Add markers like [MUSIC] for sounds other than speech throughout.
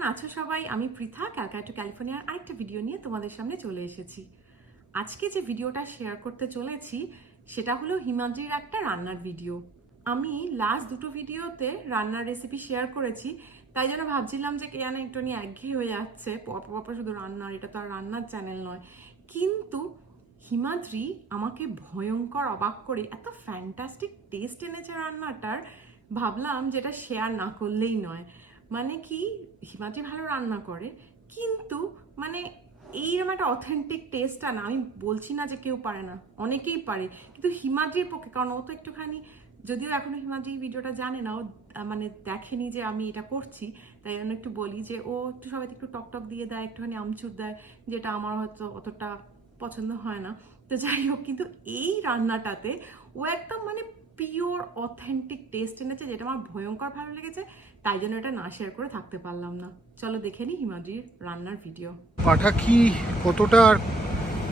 কেমন আছো সবাই? আমি পৃথা, ক্যালকাটা ক্যালিফোর্নিয়ার আরেকটা ভিডিও নিয়ে তোমাদের সামনে চলে এসেছি। আজকে যে ভিডিওটা শেয়ার করতে চলেছি, সেটা হলো হিমাদ্রির একটা রান্নার ভিডিও আমি লাস্ট দুটো ভিডিওতে রান্নার রেসিপি শেয়ার করেছি, তাই জন্য ভাবছিলাম যে কেন একটু নিয়ে একঘেয়ে হয়ে যাচ্ছে, পরপর পরপর শুধু রান্নার এটা তো আর রান্নার চ্যানেল নয়। কিন্তু হিমাদ্রি আমাকে ভয়ঙ্কর অবাক করে এত ফ্যান্টাস্টিক টেস্ট এনেছে রান্নাটার, ভাবলাম যেটা শেয়ার না করলেই নয়। মানে কি? হিমাদ্রি ভালো রান্না করে, কিন্তু মানে এইরকম একটা অথেন্টিক টেস্টটা না, আমি বলছি না যে কেউ পারে না, অনেকেই পারে, কিন্তু হিমাদ্রির পক্ষে, কারণ ও তো একটুখানি, যদিও এখনও হিমাদ্রি ভিডিওটা জানে না, ও মানে দেখেনি যে আমি এটা করছি, তাই জন্য একটু বলি যে ও একটু সবাই একটু টক টক দিয়ে দেয়, একটুখানি আমচুর দেয়, যেটা আমার হয়তো অতটা পছন্দ হয় না। তো যাই হোক, কিন্তু এই রান্নাটাতে ও একদম মানে পিওর অথেন্টিক টেস্ট এনেছে, যেটা আমার ভয়ঙ্কর ভালো লেগেছে তাই জন্য এটা না শেয়ার করে থাকতে পারলাম না। চলো দেখে নিই হিমাদ্রির রান্নার ভিডিও পাঠা কি কতটা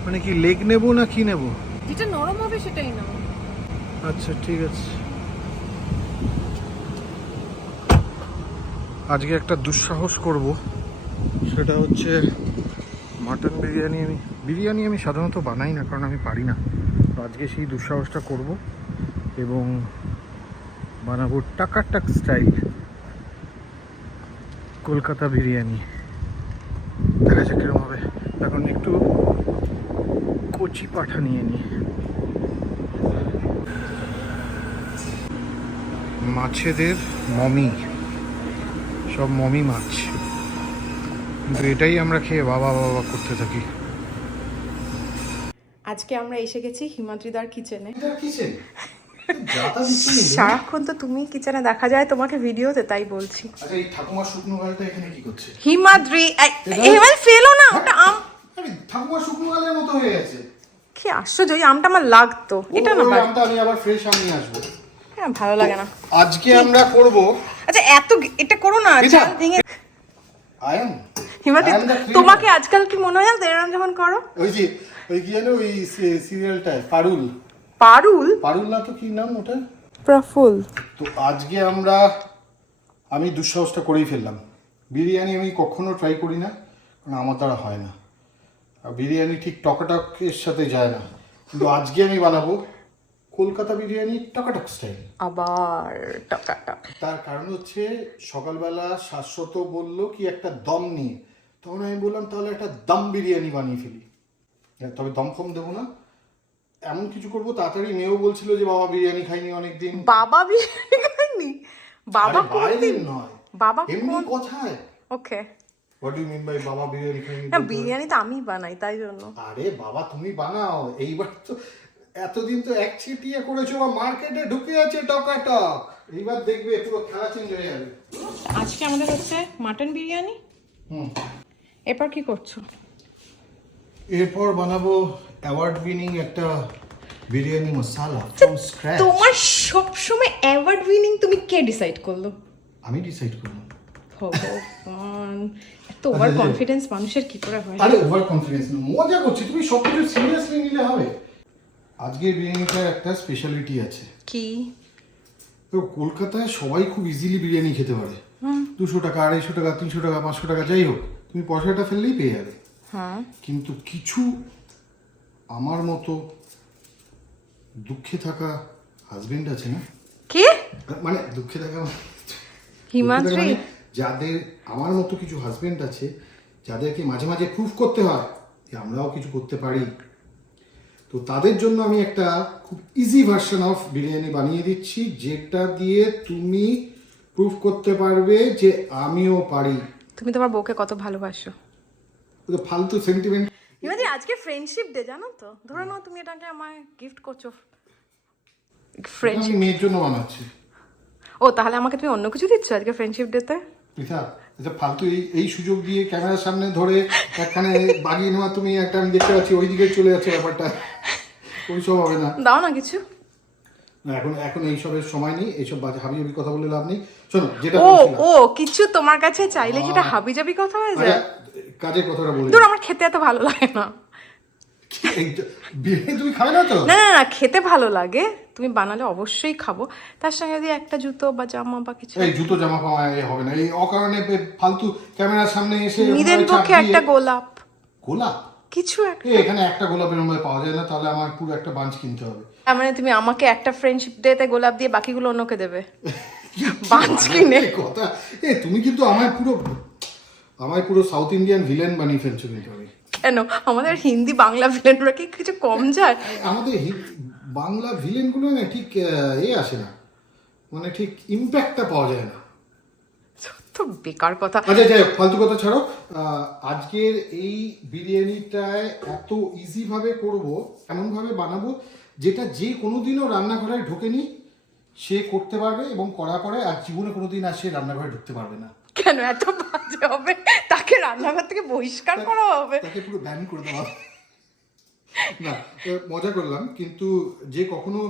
মানে কি লেগ নেব না কি নেব? যেটা নরম হবে সেটাই না। আচ্ছা ঠিক আছে। আজকে একটা দুঃসাহস করব। সেটা হচ্ছে মাটন বিরিয়ানি আমি বিরিয়ানি আমি সাধারণত বানাই না কারণ আমি পারি না। তো আজকে সেই দুঃসাহসটা করব এবং বানাবো টাকা টাক স্টাইল। কলকাতা বিরিয়ানি। দেখা যাক কীরকম হবে। এখন একটু কচি পাঠা নিয়ে নিই মাছেদের মমি। সব মমি মাছ। কিন্তু এটাই আমরা খেয়ে বাবা বাবা করতে থাকি। আজকে আমরা এসে গেছি হিমাদ্রিদার কিচেনে। কিচেন? সারাক্ষণ তো তুমি কিচেনে দেখা যায় তোমাকে ভিডিওতে তাই বলছি। আচ্ছা এই ঠাকুমার শুকনো গালটা এখানে কি করছে? হিমাদ্রি এবার ফেলো না ওটা আম আরে ঠাকুমার শুকনো গালের মতো হয়ে গেছে। কি আশ্চর্য এই আমটা আমার লাগতো। এটা না আমটা আমি আবার ফ্রেশ আম আসব। হ্যাঁ ভালো লাগে না। আজকে আমরা করব আচ্ছা এত এটা করো না? চাল ভেঙে আয়ন? হিমাদ্রি. তোমাকে আজকাল কি মনে হয় এরকম যখন করো? ওই যে ওই কি জানো ওই সিরিয়ালটায় পারুল। পারুল? পারুল না তো কি নাম ওটা? প্রফুল। তো আজকে আমরা আমি দুঃসাহসটা করেই ফেললাম। বিরিয়ানি আমি কখনো ট্রাই করি না কারণ আমার দ্বারা হয় না। আর বিরিয়ানি ঠিক টকাটকের সাথে যায় না। কিন্তু আজকে আমি বানাবো কলকাতা বিরিয়ানি টকাটক স্টাইল আবার টাকা টাকা তার কারণ হচ্ছে সকালবেলা শাশ্বত বলল কি একটা দম নিয়ে। তখন আমি বললাম তাহলে একটা দম বিরিয়ানি বানিয়ে ফেলি। হ্যাঁ, তবে দম ফম দেবো না। এমন কিছু করব তাড়াতাড়ি মেয়েও বলছিল যে বাবা বিরিয়ানি খাইনি অনেকদিন। বাবা বিরিয়ানি খাইনি? বাবা কোনদিন? নয়। বাবা এমনি কোন কথায়। Okay. What you mean by বাবা বিরিয়ানি খাইনি না বিরিয়ানি তো আমি বানাই তাই জন্য। আরে বাবা তুমি বানাও। এইবার তো এতদিন তো এক ছিটিয়ে করেছ বা মার্কেটে ঢুকে আছে টকাটক। এইবার দেখবে পুরো খেলা চেঞ্জ হয়ে যাবে। আজকে আমাদের হচ্ছে মাটন বিরিয়ানি। হুম। এরপর কি করছ? এরপর বানাবো অ্যাওয়ার্ড উইনিং একটা বিরিয়ানি মশালা ফ্রম স্ক্র্যাচ তোমার সবসময় অ্যাওয়ার্ড উইনিং তুমি কে ডিসাইড করল? আমি ডিসাইড করলাম। ভগবান এত ওভার কনফিডেন্স মানুষের কি করে হয়? আরে ওভার কনফিডেন্স না মজা করছি তুমি সব কিছু সিরিয়াসলি নিলে হবে। আজকের বিরিয়ানিটার একটা স্পেশালিটি আছে। কি? তো কলকাতায় সবাই খুব ইজিলি বিরিয়ানি খেতে পারে। দুশো টাকা আড়াইশো টাকা তিনশো টাকা পাঁচশো টাকা যাই হোক তুমি পয়সাটা ফেললেই পেয়ে যাবে। হ্যাঁ। কিন্তু কিছু আমার মতো দুঃখে থাকা হাজবেন্ড আছে না? কে? মানে দুঃখে থাকা হিমাদ্রি? মানে যাদের আমার মতো কিছু হাজবেন্ড আছে যাদেরকে মাঝে মাঝে প্রুফ করতে হয় যে আমরাও কিছু করতে পারি। তো তাদের জন্য আমি একটা খুব ইজি ভার্সন অফ বিরিয়ানি বানিয়ে দিচ্ছি যেটা দিয়ে তুমি প্রুফ করতে পারবে যে আমিও পারি। তুমি তোমার বউকে কত ভালোবাসো? ফালতু সেন্টিমেন্ট হিমাদ্রি আজকে ফ্রেন্ডশিপ ডে জানো তো? ধরে নাও তুমি এটাকে আমায় গিফট করছ। ফ্রেন্ডশিপ মেয়ের জন্য বানাচ্ছি। ও তাহলে আমাকে তুমি অন্য কিছু দিচ্ছ আজকে ফ্রেন্ডশিপ ডেতে পৃথা এটা ফালতু এই এই সুযোগ দিয়ে ক্যামেরার সামনে ধরে একখানে বাগিয়ে নেওয়া তুমি একটা আমি দেখতে পাচ্ছি ওই দিকে চলে যাচ্ছে ব্যাপারটা। ওইসব হবে না। দাও না কিছু। না, এখন এখন এইসবের সময় নেই এইসব বাজে হাবি হাবি কথা বলে লাভ নেই। শোনো যেটা ও ও কিছু তোমার কাছে চাইলে সেটা হাবি জাবি কথা হয়ে যায়? কাজের কথাটা বলে দূর আমার খেতে এত ভালো লাগে না। তুমি খাবে না তো? না না না খেতে ভালো লাগে। তুমি বানালে অবশ্যই খাব। তার সঙ্গে যদি একটা জুতো বা জামা বা কিছু এই জুতো জামা পাওয়া হবে না। এই অকারণে ফালতু ক্যামেরার সামনে এসে চাপ পক্ষে একটা গোলাপ। গোলাপ? কিছু একটা। এখানে একটা গোলাপের মধ্যে পাওয়া যায় না তাহলে আমার পুরো একটা বাঞ্চ কিনতে হবে। তার মানে তুমি আমাকে একটা ফ্রেন্ডশিপ ডেতে গোলাপ দিয়ে বাকিগুলো অন্যকে দেবে। [LAUGHS] বাঞ্চ কিনে। কথা? এ তুমি কিন্তু আমার পুরো আমার পুরো সাউথ ইন্ডিয়ান ভিলেন বানিয়ে ফেলছো কিন্তু আমি। কেন? আমাদের হিন্দি বাংলা ভিলেনরা কি কিছু কম যায়? আমাদের বাংলা ভিলেনগুলো না ঠিক এ আসে না। মানে ঠিক ইম্প্যাক্টটা পাওয়া যায় না। তো বেকার কথা। আচ্ছা যাই হোক, ফালতু কথা ছাড়ো। আজকের এই বিরিয়ানিটায় এত ইজি ভাবে করব এমন ভাবে বানাবো যেটা যে কোনোদিনও রান্নাঘরে ঢোকেনি সে করতে পারবে এবং করা পরে আর জীবনে কোনোদিন আর সে রান্নাঘরে ঢুকতে পারবে না। কেন এত বাজে হবে? তাকে রান্নাঘর থেকে বহিষ্কার করা হবে? তাকে পুরো ব্যান করে দেওয়া না মজা করলাম কিন্তু যে কখনো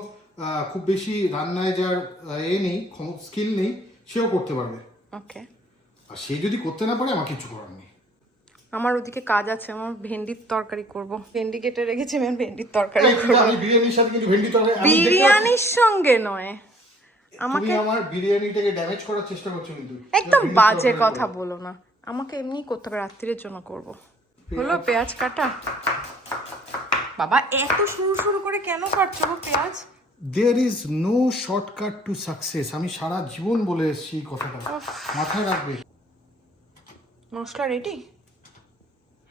খুব বেশি রান্নায় যার এ নেই স্কিল নেই সেও করতে পারবে। ওকে আর সে যদি করতে না পারে আমার কিছু করার নেই। আমার ওদিকে কাজ আছে আমার ভেন্ডির তরকারি করব। ভেন্ডি কেটে রেখেছি আমি ভেন্ডির তরকারি বিরিয়ানির সাথে কিন্তু ভেন্ডি তরকারি বিরিয়ানির সঙ্গে নয়। তুমি আমার বিরিয়ানিটাকে ড্যামেজ করার চেষ্টা করছ কিন্তু। একদম বাজে কথা বলো না। আমাকে এমনি করতে হবে রাত্রির জন্য করব। হলো পেঁয়াজ কাটা? বাবা এত সরু সরু করে কেন কাটছো গো পেঁয়াজ? There is no shortcut to success আমি সারা জীবন বলে এসেছি এই কথাটা। মাথায় রাখবে। মশলা রেডি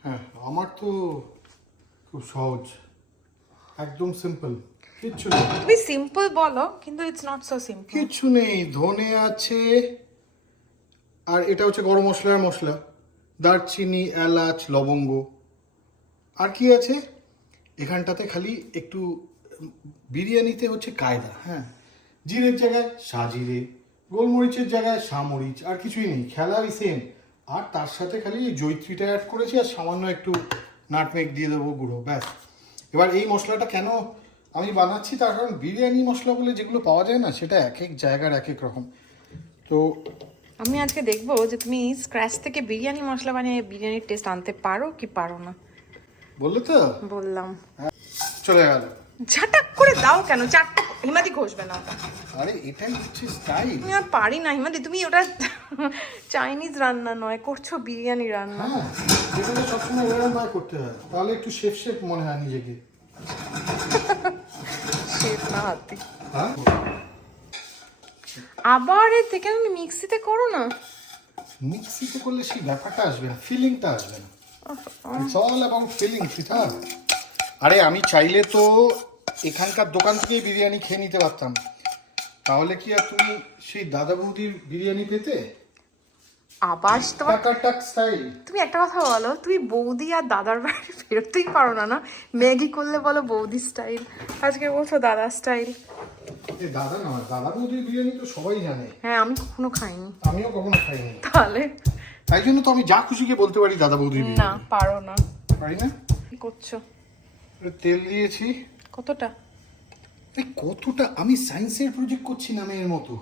হ্যাঁ আমার তো খুব সহজ। একদম সিম্পল কিচ্ছু নেই। তুমি সিম্পল বলো কিন্তু ইটস নট সো সিম্পল কিচ্ছু নেই ধনে আছে আর এটা হচ্ছে গরম মশলার মশলা। দারচিনি এলাচ লবঙ্গ। আর কি আছে? এখানটাতে খালি একটু বিরিয়ানিতে হচ্ছে কায়দা হ্যাঁ। জিরের জায়গায় সাজিরে গোলমরিচের জায়গায় সামরিচ আর কিছুই নেই খেলাই সেম আর তার সাথে খালি জৈত্রীটা অ্যাড করেছি আর সামান্য একটু নাটমেক দিয়ে দেবো গুঁড়ো ব্যাস। এবার এই মশলাটা কেন আমি বানাচ্ছি তার কারণ বিরিয়ানি মশলা বলে যেগুলো পাওয়া যায় না সেটা এক এক জায়গার এক এক রকম। তো আমি আজকে দেখব যে তুমি স্ক্র্যাচ থেকে বিরিয়ানি মশলা বানিয়ে বিরিয়ানির টেস্ট আনতে পারো কি পারো না। বললে তো? বললাম। চলে গেল। ঝাটাক করে দাও কেন? চারটা হিমাদি ঘষবে না। ওটা আরে এটাই হচ্ছে স্টাইল আমি আর পারি না হিমাদি তুমি ওটা চাইনিজ রান্না নয় করছ বিরিয়ানি রান্না। হ্যাঁ যেটা সবসময় এরকম ভাবে করতে হয়। তাহলে একটু শেফ শেফ মনে হয় নিজেকে। হাতি হ্যাঁ? আবার এ থেকে তুমি মিক্সিতে করো না? মিক্সিতে করলে সেই ব্যাপারটা আসবে না ফিলিংটা আসবে না। ইটস অল অ্যাবাউট ফিলিং সেটা আরে আমি চাইলে তো এখানকার দোকান থেকেই বিরিয়ানি খেয়ে নিতে পারতাম। তাহলে কি আর তুমি সেই দাদা বৌদির বিরিয়ানি পেতে? আবার তোমার তুমি একটা কথা বলো তুমি বৌদি আর দাদার বাড়ি ফেরতেই পারো না না? ম্যাগি করলে বলো বৌদি স্টাইল আজকে বলছো দাদা স্টাইল দাদা নয় দাদা বৌদির বিরিয়ানি তো সবাই জানে। হ্যাঁ আমি কখনো খাইনি। আমিও কখনো খাইনি। তাহলে? তাই জন্য তো আমি যা খুশিকে বলতে পারি দাদা বৌদির না পারো না। পারি না? কি করছ? তেল দিয়েছি। কতটা? এই কতটা? আমি সায়েন্সের প্রজেক্ট করছি না মেয়ের মতো।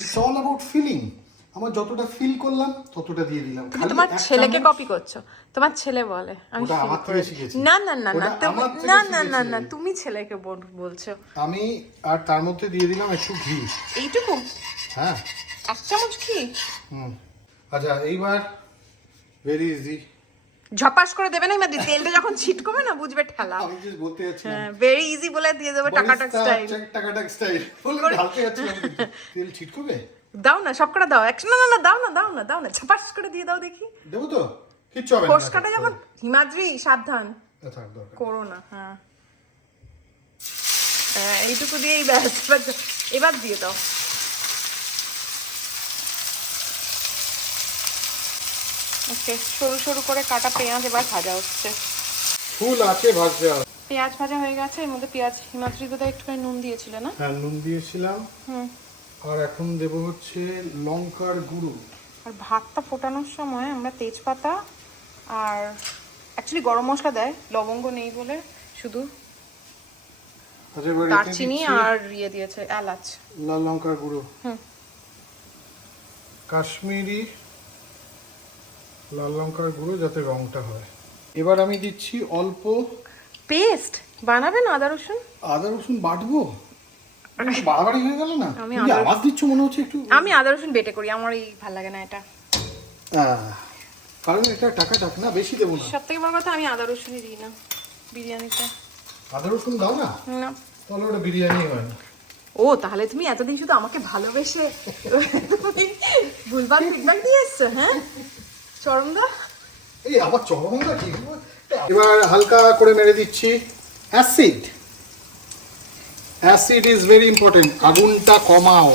ইটস অল অ্যাবাউট ফিলিং আমার যতটা ফিল করলাম ততটা দিয়ে দিলাম। তুমি তোমার ছেলেকে কপি করছ। তোমার ছেলে বলে আমি আমার থেকে শিখেছি। না না না না তুমি- না না না না তুমি ছেলেকে বলছো। আমি আর তার মধ্যে দিয়ে দিলাম একটু ঘি। এইটুকু? হ্যাঁ। এক চামচ কি হুম। আচ্ছা এইবার ভেরি ইজি ঝপাস করে দেবে না এবার তেলটা যখন ছিটকবে না বুঝবে ঠেলা। আমি just বলতে যাচ্ছিলাম। হ্যাঁ ভেরি ইজি বলে দিয়ে দেবো টাকাটাক স্টাইল টাকাটাক স্টাইল বলে ঢালতে যাচ্ছিলাম তেল ছিটকবে? দাও না সবকটা দাও। এক না না না দাও না দাও না দাও না। ঝপাস করে দিয়ে দাও দেখি। দেবো তো? কিচ্ছু হবে না। যখন হিমাদ্রি সাবধান। নেই। করো না হ্যাঁ। হ্যাঁ এইটুকু দিয়েই ব্যাস। এবার দিয়ে দাও। ওকে সরু সরু করে কাটা পেঁয়াজ এবার ভাজা হচ্ছে। ফুল আছে ভাজতে হবে। পেঁয়াজ ভাজা হয়ে গেছে। এর মধ্যে পেঁয়াজ হিমাদ্রি বোধ একটুখানি নুন দিয়েছিল না? হ্যাঁ নুন দিয়েছিলাম। হুম। আর এখন দেব হচ্ছে লঙ্কার গুঁড়ো। আর ভাতটা ফোটানোর সময় আমরা তেজপাতা আর অ্যাকচুয়ালি গরম মশলা দেয় লবঙ্গ নেই বলে শুধু আচ্ছা দারচিনি আর ইয়ে দিয়েছে এলাচ। লাল লঙ্কার গুঁড়ো। হুম। কাশ্মীরি লাল লঙ্কার গুঁড়ো যাতে রংটা হয়। এবার আমি দিচ্ছি অল্প পেস্ট বানাবেন আদা রসুন? আদা রসুন বাটবো? বাড়াবাড়ি হয়ে গেল না? আমি আওয়াজ দিচ্ছ মনে হচ্ছে একটু? আমি আদা রসুন বেটে করি আমার এই ভালো লাগে না এটা। কারণ এটা টাকা টাক না বেশি দেবো না। সব থেকে বড় কথা আমি আদা রসুনই দিই না বিরিয়ানিতে। আদা রসুন দাও না? না। তাহলে ওটা বিরিয়ানি হয় না। ও তাহলে তুমি এতদিন শুধু আমাকে ভালোবেসে তুমি ভুলভাল ফিডব্যাক দিয়ে এসছো হ্যাঁ? চরমদা? এই আবার চরমঙ্গা কি? এবার হালকা করে মেরে দিচ্ছি। Acid. Acid is very important আগুনটা কমাও।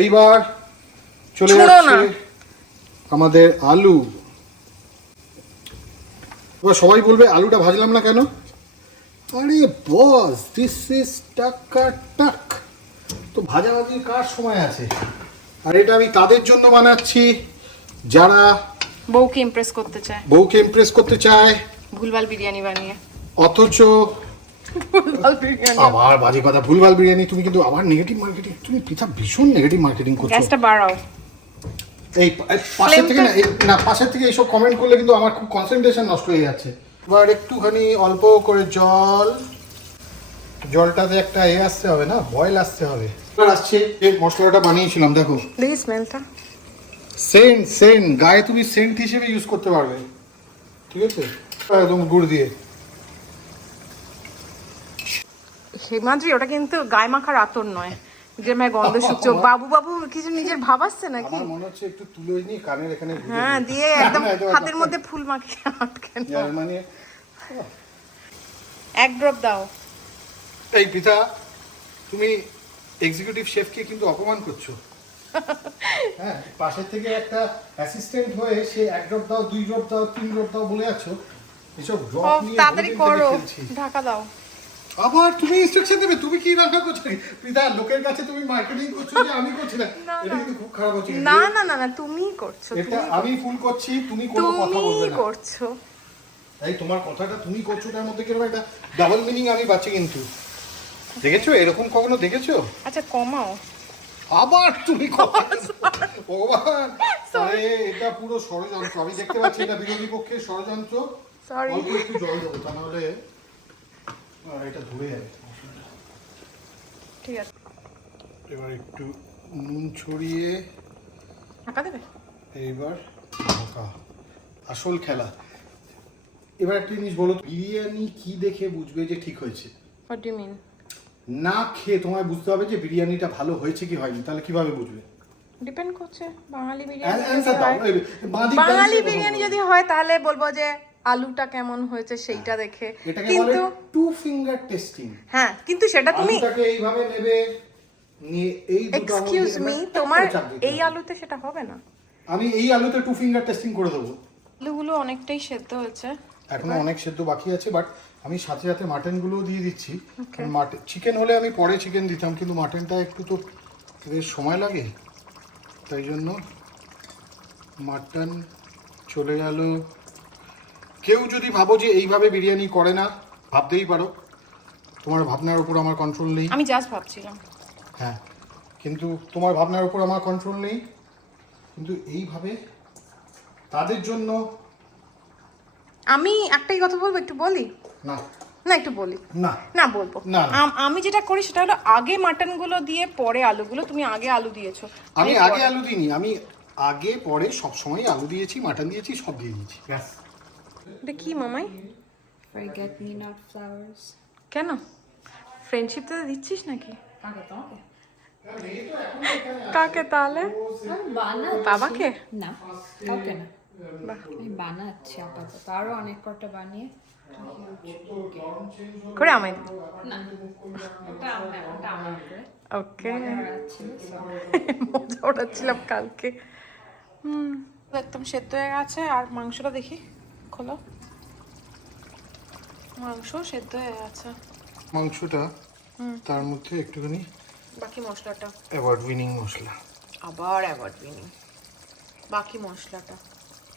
এইবার চলে যাচ্ছে আমাদের আলু। এবার সবাই বলবে আলুটা ভাজলাম না কেন? আরে বস দিস ইজ টাকা টাক। তো ভাজাভাজির কার সময় আছে? আর এটা আমি তাদের জন্য বানাচ্ছি। যারা বউকে ইমপ্রেস করতে চায়। বউকে ইমপ্রেস করতে চায়? ভুলভাল বিরিয়ানি বানিয়ে। অথচ আবার বাজে কথা ভুলভাল বিরিয়ানি তুমি কিন্তু আবার নেগেটিভ মার্কেটিং তুমি পৃথা ভীষণ নেগেটিভ মার্কেটিং করছ। গ্যাসটা বাড়াও। এই পা- এই পাশের থেকে না না পাশের থেকে এইসব কমেন্ট করলে কিন্তু আমার খুব কনসেন্ট্রেশন নষ্ট হয়ে যাচ্ছে। এবার একটুখানি অল্প করে জল। জলটাতে একটা এ আসতে হবে না বয়েল আসতে হবে। এবার আসছে এই মশলাটা বানিয়েছিলাম দেখো। প্লিজ স্মেলটা সেন্ট সেন্ট গায়ে তুমি সেন্ট হিসেবে ইউজ করতে পারবে। ঠিক আছে? একদম গুড় দিয়ে। হিমাদ্রি ওটা কিন্তু গায়ে মাখার আতর নয় যে মেয়ে গন্ধ শুকছো। বাবু বাবু কিছু নিজের ভাব আসছে নাকি? আমার মনে হচ্ছে একটু তুলে নিয়ে কানের এখানে হ্যাঁ দিয়ে একদম [LAUGHS] হাতের মধ্যে ফুল মাখিয়ে আটকে মানে এক ড্রপ দাও। এই পিতা তুমি এক্সিকিউটিভ শেফকে কিন্তু অপমান করছ। হ্যাঁ পাশের থেকে একটা অ্যাসিস্ট্যান্ট হয়ে সে এক ড্রপ দাও দুই ড্রপ দাও তিন ড্রপ দাও বলে আছো এসব ড্রপ নিয়ে তাড়াতাড়ি করো ঢাকা দাও। আবার তুমি ইনস্ট্রাকশন দেবে তুমি কি রান্না করছ? পিতা লোকের কাছে তুমি মার্কেটিং করছ যে আমি করছি না? এটা কিন্তু খুব খারাপ হচ্ছে। না না না না তুমিই করছ এটা আমি ফুল করছি তুমি কোনো কথা বলবে না। করছ। এই তোমার কথাটা তুমি করছ তার মধ্যে কীরকম একটা ডাবল মিনিং আমি পাচ্ছি কিন্তু। দেখেছ? এরকম কখনো দেখেছ? আচ্ছা কমাও। আবার তুমি ভগবান এটা পুরো ষড়যন্ত্র। আমি দেখতে পাচ্ছি এটা বিরোধী পক্ষের ষড়যন্ত্র। অল্প একটু জল দেবো তা নাহলে এটা ধরে যাবে। ঠিক আছে। এবার একটু নুন ছড়িয়ে ঢাকা দেবে? এইবার ঢাকা। আসল খেলা। এবার একটা জিনিস বলো বিরিয়ানি কি দেখে বুঝবে যে ঠিক হয়েছে? হোয়াট ডু মিন না খেয়ে তোমায় বুঝতে হবে যে বিরিয়ানিটা ভালো হয়েছে কি হয়নি তাহলে কীভাবে বুঝবে? ডিপেন্ড করছে বাঙালি বিরিয়ানি বাঙালি বিরিয়ানি যদি হয় তাহলে বলব যে আলুটা কেমন হয়েছে সেইটা দেখে। কিন্তু টু ফিঙ্গার টেস্টিং হ্যাঁ কিন্তু সেটা তুমি আলুটাকে এইভাবে নেবে নিয়ে এই দুটো এক্সকিউজ মি তোমার এই আলুতে সেটা হবে না? আমি এই আলুতে টু ফিঙ্গার টেস্টিং করে দেবো। আলুগুলো অনেকটাই সেদ্ধ হয়েছে। এখনও অনেক সেদ্ধ বাকি আছে বাট আমি সাথে সাথে মাটনগুলোও দিয়ে দিচ্ছি। মাটন চিকেন হলে আমি পরে চিকেন দিতাম কিন্তু মাটনটা একটু তো বেশ সময় লাগে। তাই জন্য মাটন চলে গেল। কেউ যদি ভাবো যে এইভাবে বিরিয়ানি করে না ভাবতেই পারো। তোমার ভাবনার উপর আমার কন্ট্রোল নেই। আমি জাস্ট ভাবছিলাম। হ্যাঁ কিন্তু তোমার ভাবনার উপর আমার কন্ট্রোল নেই। কিন্তু এইভাবে তাদের জন্য আমি একটাই কথা বলব একটু বলি? না। না একটু বলি। না। না বলব। আম- যেটা করি সেটা হলো আগে মাটনগুলো দিয়ে পরে আলুগুলো তুমি আগে আলু দিয়েছ। আমি আগে আলু দিইনি আমি আগে পরে সব সময় আলু দিয়েছি মাটন দিয়েছি সব দিয়ে দিয়েছি। ব্যাস। এটা কি মামাই? Forget me not flowers. কেন? ফ্রেন্ডশিপ তো দিচ্ছিস নাকি? কাকে তাহলে? বাবাকে? না কাউকে না। বানাচ্ছি আপাতত। আরও অনেক কটা বানিয়ে। করে আমায় ওকে। মজা ওড়াচ্ছিলাম [LAUGHS] কালকে। হুম। একদম সেদ্ধ হয়ে গেছে আর মাংসটা দেখি। খোলো। মাংস সেদ্ধ হয়ে গেছে। মাংসটা তার মধ্যে একটুখানি বাকি মশলাটা। অ্যাওয়ার্ড উইনিং মশলা। আবার অ্যাওয়ার্ড উইনিং বাকি মশলাটা।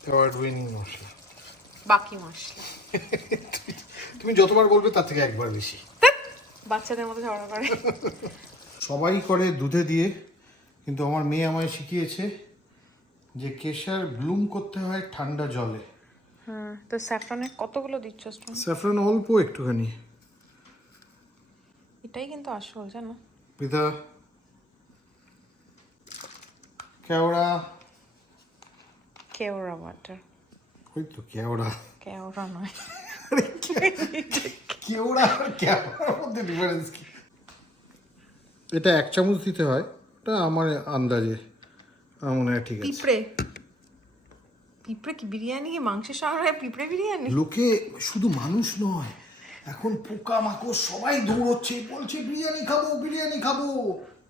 অ্যাওয়ার্ড উইনিং মশলা। বাকি মশলা। [LAUGHS] তুমি যতবার বলবে তার থেকে একবার বেশি। বাচ্চাদের মতো ঝগড়া করে। সবাই করে দুধে দিয়ে কিন্তু আমার মেয়ে আমায় শিখিয়েছে যে কেশর ব্লুম করতে হয় ঠান্ডা জলে। হুম তো স্যাফরনে কতগুলো দিচ্ছ স্যাফরন অল্প একটুখানি। এটাই কিন্তু আসল জানো। পিতা কেওড়া। কেওড়া ওয়াটার ওই তো কেওড়া কেওড়া নয় কেওড়া আর কেওড়ার মধ্যে ডিফারেন্স কি এটা এক চামচ দিতে হয়। ওটা আমার আন্দাজে। আমার মনে হয় ঠিক আছে। পিঁপড়ে। পিঁপড়ে কি বিরিয়ানি? কি মাংসের সঙ্গে পিঁপড়ে বিরিয়ানি? লোকে শুধু মানুষ নয় এখন পোকা মাকড় সবাই দৌড়চ্ছে বলছে বিরিয়ানি খাব বিরিয়ানি খাব।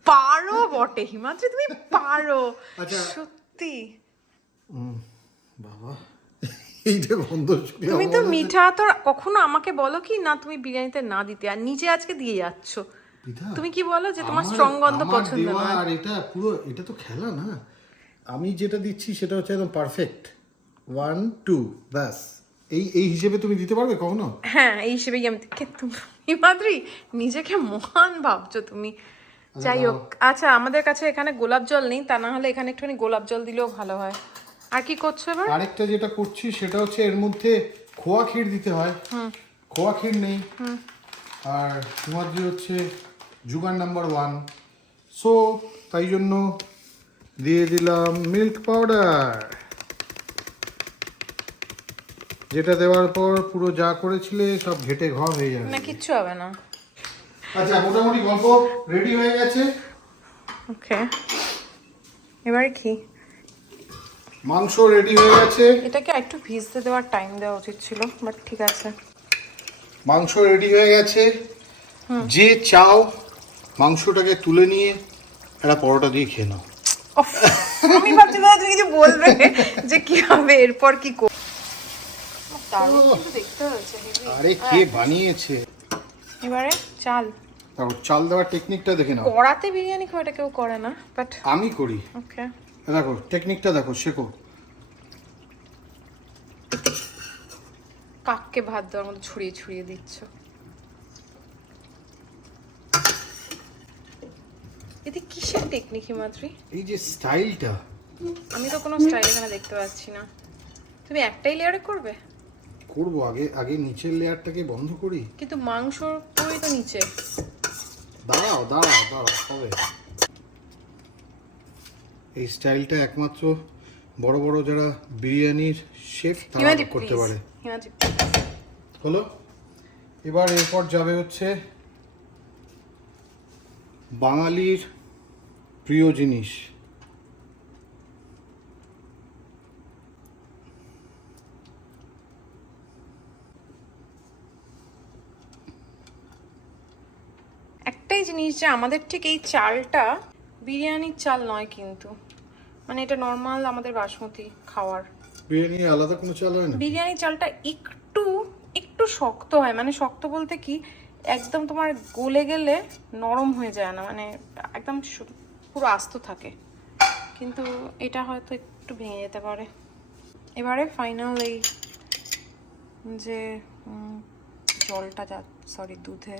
পারো বটে হিমাদ্রি তুমি পারো। আচ্ছা। সত্যি। বাবা। এইটা গন্ধ শুনে তুমি তো মিঠা তো কখনো আমাকে বলো কি? না তুমি বিরিয়ানিতে না দিতে আর নিজে আজকে দিয়ে যাচ্ছ। তুমি কি বলো যে তোমার স্ট্রং গন্ধ পছন্দ নয়? আর এটা পুরো এটা তো খেলা না। আমি যেটা দিচ্ছি সেটা হচ্ছে একদম পারফেক্ট ওয়ান টু ব্যাস। এই এই হিসেবে তুমি দিতে পারবে কখনো? হ্যাঁ এই হিসেবেই আমি তুমি হিমাদ্রি নিজেকে মহান ভাবছ তুমি। যাই হোক আচ্ছা আমাদের কাছে এখানে গোলাপ জল নেই তা না হলে এখানে একটুখানি গোলাপ জল দিলেও ভালো হয়। আর কি করছ এবার? আরেকটা যেটা করছি সেটা হচ্ছে এর মধ্যে খোয়া ক্ষীর দিতে হয়। খোয়া ক্ষীর নেই। আর হিমাদ্রি হচ্ছে যুগান নাম্বার ওয়ান। সো তাই জন্য দিয়ে দিলাম মিল্ক পাউডার। যেটা দেওয়ার পর পুরো যা করেছিলে সব ঘেটে ঘর হয়ে যাবে। না কিচ্ছু হবে না। আচ্ছা মোটামুটি গল্প রেডি হয়ে গেছে। ওকে। এবারে কি? মাংস রেডি হয়ে গেছে। এটাকে একটু ভিজতে দেওয়ার টাইম দেওয়া উচিত ছিল বাট ঠিক আছে। মাংস রেডি হয়ে গেছে। যে চাও মাংসটাকে তুলে নিয়ে একটা পরোটা দিয়ে খেয়ে নাও। আমি ভাবছি না তুমি কিছু বলবে যে কি হবে এরপর কি কর দারুণ কিন্তু দেখতে হয়েছে heavy। আরে কে বানিয়েছে? এবারে চাল। তারপর চাল দেওয়ার টেকনিকটা দেখে নাও। কড়াতে বিরিয়ানি খুব এটা কেউ করে না বাট আমি করি। ওকে দেখো টেকনিকটা দেখো শেখো। কাককে ভাত দেওয়ার মতো ছড়িয়ে ছড়িয়ে দিচ্ছ। এতে কিসের টেকনিক হিমাদ্রি? এই যে স্টাইলটা আমি তো কোনো স্টাইল এখানে দেখতে পাচ্ছি না। তুমি একটাই লেয়ারে করবে? করব আগে আগে নিচের লেয়ারটাকে বন্ধ করি। কিন্তু মাংস পুরোই তো নিচে। দাঁড়াও দাঁড়াও দাঁড়াও হবে। এই স্টাইলটা একমাত্র বড় বড় যারা বিরিয়ানির শেফ তারা করতে পারে। হলো? এবার এরপর যাবে হচ্ছে বাঙালির প্রিয় জিনিস। একটাই জিনিস যে আমাদের ঠিক এই চালটা বিরিয়ানির চাল নয় কিন্তু। মানে এটা নর্মাল আমাদের বাসমতি খাওয়ার। বিরিয়ানি আলাদা কোনো চাল হয় না? বিরিয়ানি চালটা একটু একটু শক্ত হয়। মানে শক্ত বলতে কি একদম তোমার গলে গেলে নরম হয়ে যায় না। মানে একদম পুরো আস্ত থাকে। কিন্তু এটা হয়তো একটু ভেঙে যেতে পারে। এবারে ফাইনাল এই যে জলটা যা সরি দুধে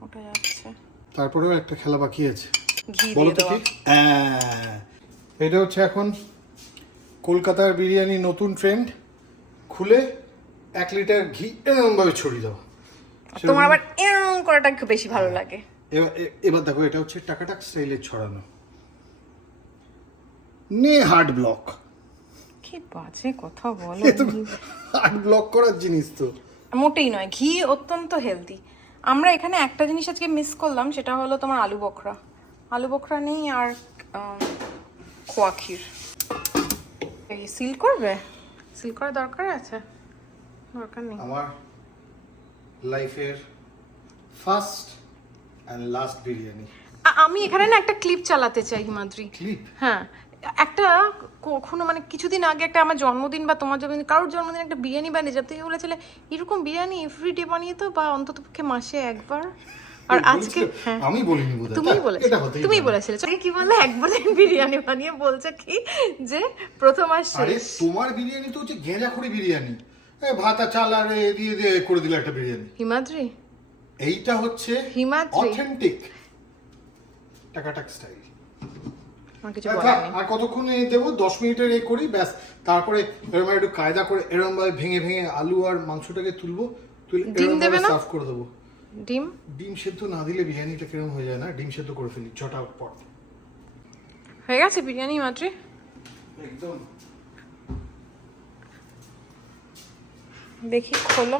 ওটা যাচ্ছে। তারপরেও একটা খেলা বাকি আছে। ঘি দিয়ে দেওয়া। হ্যাঁ, এটা হচ্ছে এখন কলকাতার বিরিয়ানি নতুন ট্রেন্ড খুলে এক লিটার ঘি এরকম ভাবে ছড়িয়ে দাও। তোমার আবার এরকম করাটা একটু বেশি ভালো লাগে। এবার এবার দেখো এটা হচ্ছে টাকাটাক স্টাইলে ছড়ানো। নে হার্ড ব্লক কি বাজে কথা বলো হার্ড ব্লক করার জিনিস তো। মোটেই নয় ঘি অত্যন্ত হেলদি আমরা এখানে একটা জিনিস আজকে মিস করলাম সেটা হলো তোমার আলু বখরা। আলু বখরা নেই আর খোয়া ক্ষীর। এই সিল করবে? সিল করার দরকার আছে? দরকার নেই। আমার লাইফের ফার্স্ট অ্যান্ড লাস্ট বিরিয়ানি। আমি এখানে না একটা ক্লিপ চালাতে চাই হিমাদ্রি। ক্লিপ? হ্যাঁ। একটা কখনো মানে কিছুদিন আগে একটা আমার জন্মদিন বা তোমার জন্মদিন কারোর জন্মদিন একটা বিরিয়ানি বানিয়ে তুমি বলেছিলে এরকম বিরিয়ানি এভরিডে বানিয়ে তো বা অন্তত পক্ষে মাসে একবার? আর আজকে হ্যাঁ। আমি বলিনি তুমিই বলেছিলে। কি বললে? একবার বিরিয়ানি বানিয়ে বলছে কি? যে প্রথম আর আরে তোমার বিরিয়ানি তো হচ্ছে গেঁজাখড়ি বিরিয়ানি। এ ভাত আর চাল আর দিয়ে দিয়ে করে দিলে একটা বিরিয়ানি। হিমাদ্রি? এইটা হচ্ছে হিমাদ্রি। অথেন্টিক টাকাটাক স্টাইল নেই। আর কতক্ষণ দেবো? দশ মিনিটের এ করি ব্যাস। তারপরে এরকম একটু কায়দা করে এরকম ভাবে ভেঙে ভেঙে আলু আর মাংসটাকে তুলবো তুলে সার্ভ করে দেবো। ডিম? ডিম সেদ্ধ না দিলে বিরিয়ানিটা কীরকম হয়ে যায় না? ডিম সেদ্ধ করে ফেলি চটাপট। হয়ে গেছে বিরিয়ানি মাত্রে? একদম। দেখি খোলো।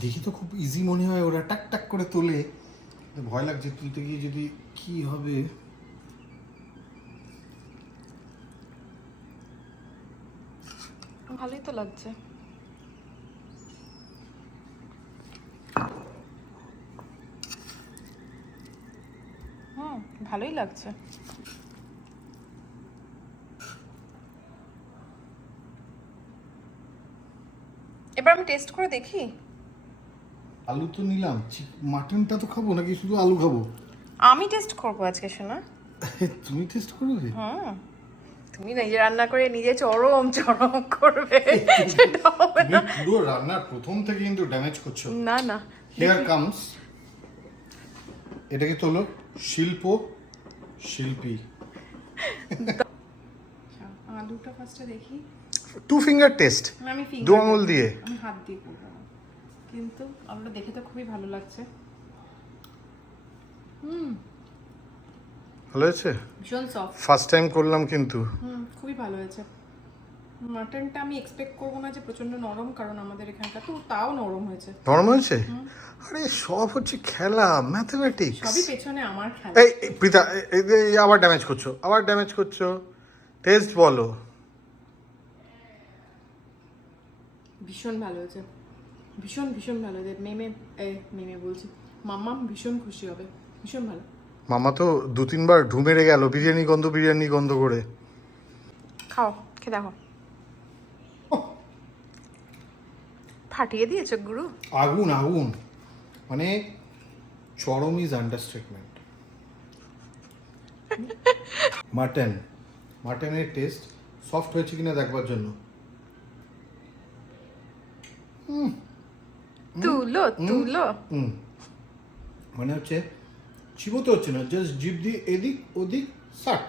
দেখি তো খুব ইজি মনে হয় ওরা টাক টাক করে তোলে। ভয় লাগছে তুলতে গিয়ে যদি কি হবে? ভালোই তো লাগছে। হুম ভালোই লাগছে। এবার আমি টেস্ট করে দেখি। আলু তো নিলাম। মাটনটা তো খাব নাকি শুধু আলু খাব? আমি টেস্ট করব আজকে শোনা [LAUGHS] তুমি টেস্ট করবে হুম। তুমি নিজে রান্না করে নিজে চরম চরম করবে। সেটা হবে না। পুরো রান্নার প্রথম থেকে কিন্তু ড্যামেজ করছ। না না। হেয়ার কামস এটাকে তোলো শিল্প শিল্পী। আলুটা ফার্স্টে দেখি। টু ফিঙ্গার টেস্ট আমি দু আঙুল দিয়ে। আমি হাত দিয়ে করব। কিন্তু আলুটা দেখে তো খুবই ভালো লাগছে। ভালো হয়েছে? ভীষণ সফট ফার্স্ট টাইম করলাম কিন্তু। হুম খুবই ভালো হয়েছে। মাটনটা আমি এক্সপেক্ট করব না যে প্রচণ্ড নরম কারণ আমাদের এখানকার তো তাও নরম হয়েছে। নরম হয়েছে? আরে সব হচ্ছে খেলা ম্যাথমেটিক্স সবই পেছনে আমার খেলা। এই প্রীতা এই- আবার ড্যামেজ করছ আবার ড্যামেজ করছ। টেস্ট বলো। ভীষণ ভালো হয়েছে। ভীষণ ভীষণ ভালো হয়েছে। মেমে এ মেমে বলছি। মাম্মা ভীষণ খুশি হবে। ভীষণ ভালো। মামা তো দু তিনবার ঢু মেরে গেল বিরিয়ানি গন্ধ বিরিয়ানি গন্ধ করে। খাও খেয়ে দেখো। ফাটিয়ে দিয়েছে গুরু? আগুন আগুন। মানে চরম ইজ আন্ডারস্টেটমেন্ট [LAUGHS] মাটন। মাটনের টেস্ট সফট হয়েছে কিনা দেখবার জন্য। তুলো তুলো। মানে হচ্ছে চিবোতে হচ্ছে না জাস্ট জিভ দিয়ে এদিক ওদিক সাট।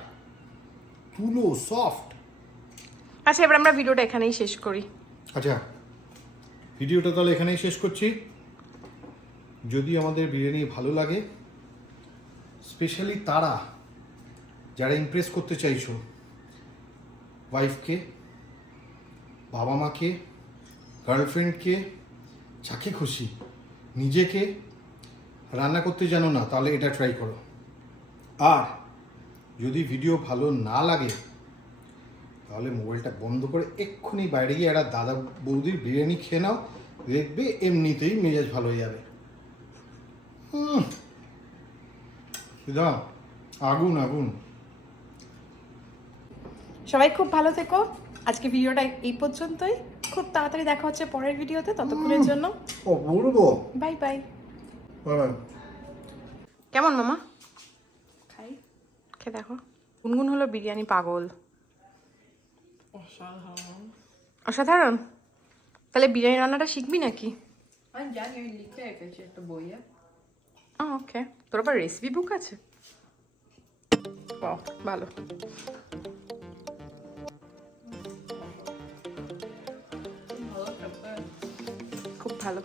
তুলো সফট আচ্ছা এবার আমরা ভিডিওটা এখানেই শেষ করি। আচ্ছা ভিডিওটা তাহলে এখানেই শেষ করছি। যদি আমাদের বিরিয়ানি ভালো লাগে স্পেশালি তারা যারা ইমপ্রেস করতে চাইছো ওয়াইফকে বাবা মাকে গার্লফ্রেন্ডকে যাকে খুশি নিজেকে রান্না করতে জানো না তাহলে এটা ট্রাই করো। আর যদি ভিডিও ভালো না লাগে তাহলে মোবাইলটা বন্ধ করে এক্ষুনি বাইরে গিয়ে একটা দাদা বৌদির বিরিয়ানি খেয়ে নাও দেখবে এমনিতেই মেজাজ ভালো হয়ে যাবে। আগুন আগুন। সবাই খুব ভালো থেকো। আজকে ভিডিওটা এই পর্যন্তই। খুব তাড়াতাড়ি দেখা হচ্ছে পরের ভিডিওতে ততক্ষণের জন্য। ও বলব? Bye bye. বাবা কেমন মামা? খাই। খেয়ে দেখো। গুনগুন হলো বিরিয়ানি পাগল। অসাধারণ। তাহলে বিরিয়ানি রান্নাটা শিখবি নাকি? আমি জানি আমি লিখে রেখেছি একটা বইয়ে। ওকে তোর আবার রেসিপি বুক আছে? বাহ, ভালো। খুব ভালো।